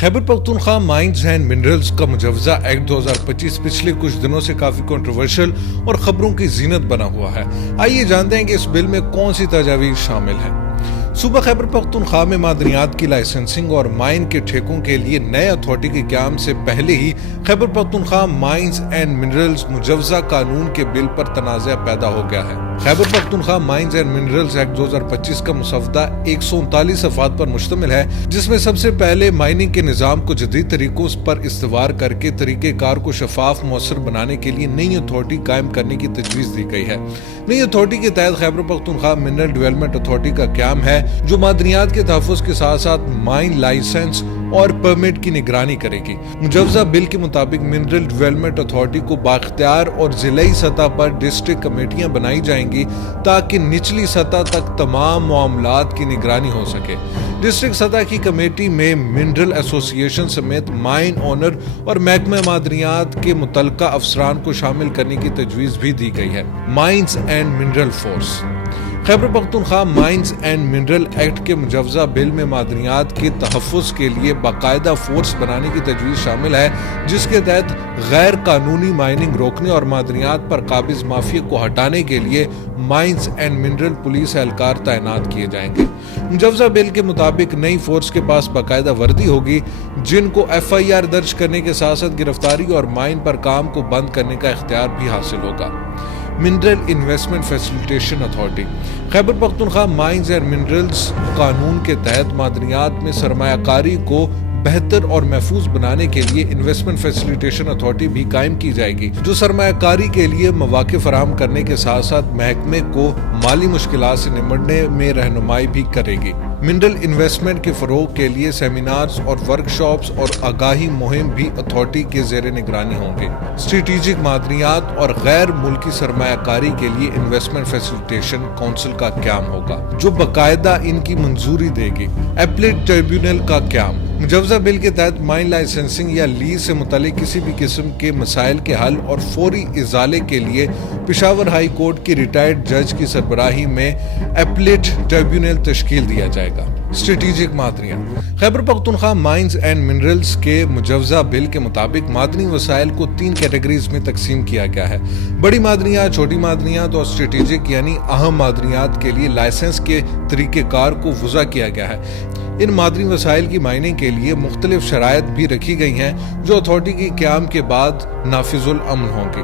Khyber Pakhtunkhwa mines and minerals का मुजवजा act 2025 पिछले कुछ दिनों से काफी कंट्रोवर्शियल और खबरों की जीनत बना हुआ है। आइए जानते हैं कि इस बिल में कौन सी तजावीज शामिल हैं। सूबा खैबर पख्तूनख्वा में मादनियात की लाइसेंसिंग और माइन के ठेकों के लिए नए अथॉरिटी के क़याम से पहले ही Khyber Pakhtunkhwa mines and minerals मुजवजा कानून के बिल पर तनाज़ा पैदा हो गया है। Khyber Pakhtunkhwa mines and minerals act 2025 का मसवदा 139 सफ़ात पर मुश्तमिल है, जिसमें सबसे पहले माइनिंग के निज़ाम को जदीद तरीकों पर इस्तेवार करके तरीक़ेकार को शफाफ मौसर बनाने के लिए नई अथॉरिटी कायम करने की तजवीज़ दी गई है। नई अथॉरिटी के तहत Khyber Pakhtunkhwa mineral development authority का क़याम है, जो मादनियात के तहफ़्फ़ुज़ के साथ साथ माइन लाइसेंस और परमिट की निगरानी करेगी। मुजवजा बिल के मुताबिक मिनरल डेवलपमेंट अथॉरिटी को बाख्तियार और जिलाई सतह पर डिस्ट्रिक्ट कमेटियां बनाई जाएंगी ताकि निचली सतह तक तमाम मामलात की निगरानी हो सके। डिस्ट्रिक्ट सतह की कमेटी में मिनरल एसोसिएशन समेत माइन ओनर और महकमा मादनियात के मुतल्लिका अफसरान को शामिल करने की तजवीज़ भी दी गई है। Mines and mineral force Khyber Pakhtunkhwa mines and mineral act के मुजवजा बिल में मादनियात के तहफ़्फ़ुज़ के लिए बाकायदा फोर्स बनाने की तजवीज़ शामिल है, जिसके तहत गैर कानूनी माइनिंग रोकने और मादनियात पर काबिज माफिया को हटाने के लिए माइंस एंड मिनरल पुलिस एहलकार तैनात किए जाएंगे। मुजवजा बिल के मुताबिक नई फोर्स के पास बाकायदा वर्दी होगी, जिनको FIR दर्ज करने के साथ साथ गिरफ्तारी और माइन पर काम को बंद करने का इख्तियार भी हासिल होगा। Mineral investment facilitation authority Khyber Pakhtunkhwa mines and minerals कानून के तहत मादनियात में सरमायाकारी को बेहतर और महफूज बनाने के लिए इन्वेस्टमेंट फैसिलिटेशन अथॉरिटी भी कायम की जाएगी, जो सरमायाकारी के लिए मौके फराहम करने के साथ साथ महकमे को माली मुश्किलात से निपटने में रहनुमाई भी करेगी। मिनरल इन्वेस्टमेंट के फरोग के लिए सेमिनार्स और वर्कशॉप्स और आगाही मुहिम भी अथॉरिटी के ज़ेरे निगरानी होंगे। स्ट्रेटेजिक मादनियात और गैर मुल्की सरमायाकारी के लिए इन्वेस्टमेंट फैसिलिटेशन काउंसिल का क़याम होगा, जो बाकायदा इनकी मंजूरी देगी। एपलेट ट्रिब्यूनल का क़याम मुजवजा बिल के तहत माइन लाइसेंसिंग या लीज से मुतालिक किसी भी किस्म के मसाइल के हल और फौरी इजाले के लिए पेशावर हाई कोर्ट की रिटायर्ड जज की सरबराही में एपलेट ट्रिब्यूनल तश्कील दिया जाएगा। स्ट्रेटेजिक मादनियात Khyber Pakhtunkhwa mines and minerals के मुजवजा बिल के मुताबिक मादनी वसाइल को 3 कैटेगरीज में तकसीम किया गया है। बड़ी मादनियात, छोटी मादनियात और स्ट्रेटेजिक यानी अहम मादनियात के लिए लाइसेंस के तरीक़ेकार को वज़ा किया गया है। इन मादनी वसाइल की माइनिंग के लिए मुख्तलिफ शराइत भी रखी गई हैं, जो अथॉरिटी के क़याम के बाद नाफिजुल अमल होंगी।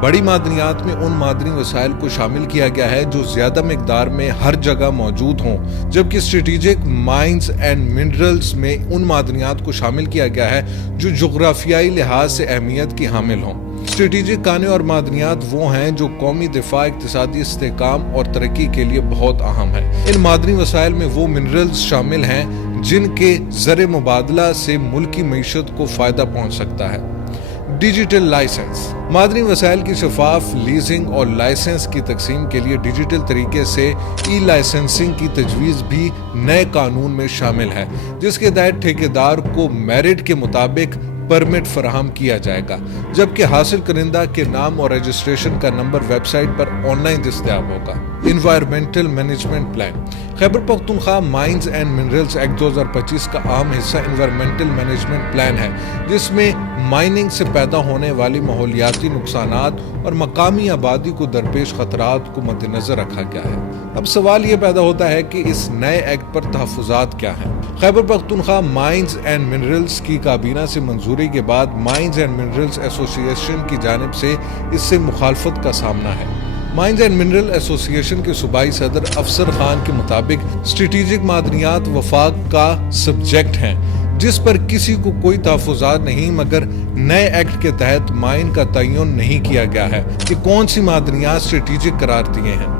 बड़ी मादनियात में उन मादनी वसाइल को शामिल किया गया है जो ज़्यादा मिकदार में हर जगह मौजूद हों, जबकि स्ट्रेटेजिक माइंस एंड मिनरल्स में उन मादनियात को शामिल किया गया है जो जुग्राफियाई लिहाज से अहमियत की हामिल हों। स्ट्रेटेजिक काने और मादनियात वो हैं जो कौमी दिफा, इक्तिसादी इस्तेहकाम और तरक्की के लिए बहुत अहम है। इन मादनी वसाइल में वो मिनरल्स शामिल हैं जिनके ज़र मुबादला से मुल्की मईशत को फ़ायदा पहुँच सकता है। डिजिटल लाइसेंस मादनी वसाइल की शफाफ लीजिंग और लाइसेंस की तकसीम के लिए डिजिटल तरीके से ई लाइसेंसिंग की तजवीज़ भी नए कानून में शामिल है, जिसके तहत ठेकेदार को मेरिट के मुताबिक परमिट फराहम किया जाएगा, जबकि हासिल करिंदा के नाम और रजिस्ट्रेशन का नंबर वेबसाइट पर ऑनलाइन दस्तयाब होगा। Environmental management plan Khyber Pakhtunkhwa mines and minerals act 2025 का अहम हिस्सा इन्वायरमेंटल मैनेजमेंट प्लान है, जिसमें माइनिंग से पैदा होने वाली माहौलियाती नुकसानात और मकामी आबादी को दरपेश खतरात को मद्देनजर रखा गया है। अब सवाल ये पैदा होता है कि इस नए एक्ट पर तहफ़्फ़ुज़ात क्या हैं। Khyber Pakhtunkhwa mines and minerals की काबीना से मंजूरी के बाद माइंस एंड मिनरल्स एसोसिएशन की जानिब से इससे मुखालफत का सामना है। माइंस एंड मिनरल एसोसिएशन के सूबाई सदर अफसर खान के मुताबिक स्ट्रेटेजिक मादनियात वफाक का सब्जेक्ट हैं, जिस पर किसी को कोई तहफ़्फ़ुज़ात नहीं, मगर नए एक्ट के तहत माइन का तयन नहीं किया गया है कि कौन सी मादनियात स्ट्रेटेजिक करार दिए हैं।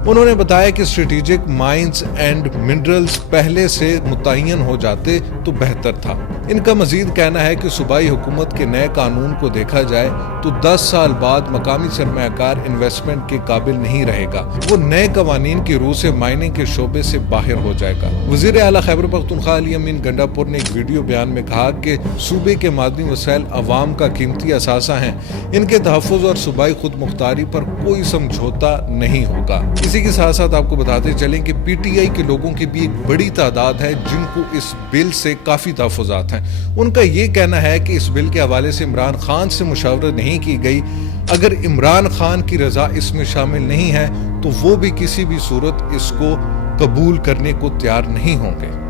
उन्होंने बताया कि स्ट्रेटेजिक माइंस एंड मिनरल्स पहले से मुतय्यन हो जाते तो बेहतर था। इनका मजीद कहना है कि सूबाई हुकूमत के नए कानून को देखा जाए तो 10 साल बाद मकामी सरमायाकार इन्वेस्टमेंट के काबिल नहीं रहेगा, वो नए कवानीन की रूह से माइनिंग के शोबे से बाहर हो जाएगा। वज़ीर आला खैबर पख्तूनख्वा अली अमीन गंडापुर ने एक वीडियो बयान में कहा कि सूबे के मादनी वसाइल अवाम का कीमती असासा हैं, इनके तहफ़्फ़ुज़ और सूबाई खुद मुख्तारी पर कोई समझौता नहीं होगा। इसी के साथ साथ आपको बताते चलें कि पीटीआई के लोगों की भी एक बड़ी तादाद है जिनको इस बिल से काफ़ी तहफ़्फ़ुज़ात हैं। उनका ये कहना है कि इस बिल के हवाले से इमरान खान से मुशावरत नहीं की गई। अगर इमरान खान की रज़ा इसमें शामिल नहीं है तो वो भी किसी भी सूरत इसको कबूल करने को तैयार नहीं होंगे।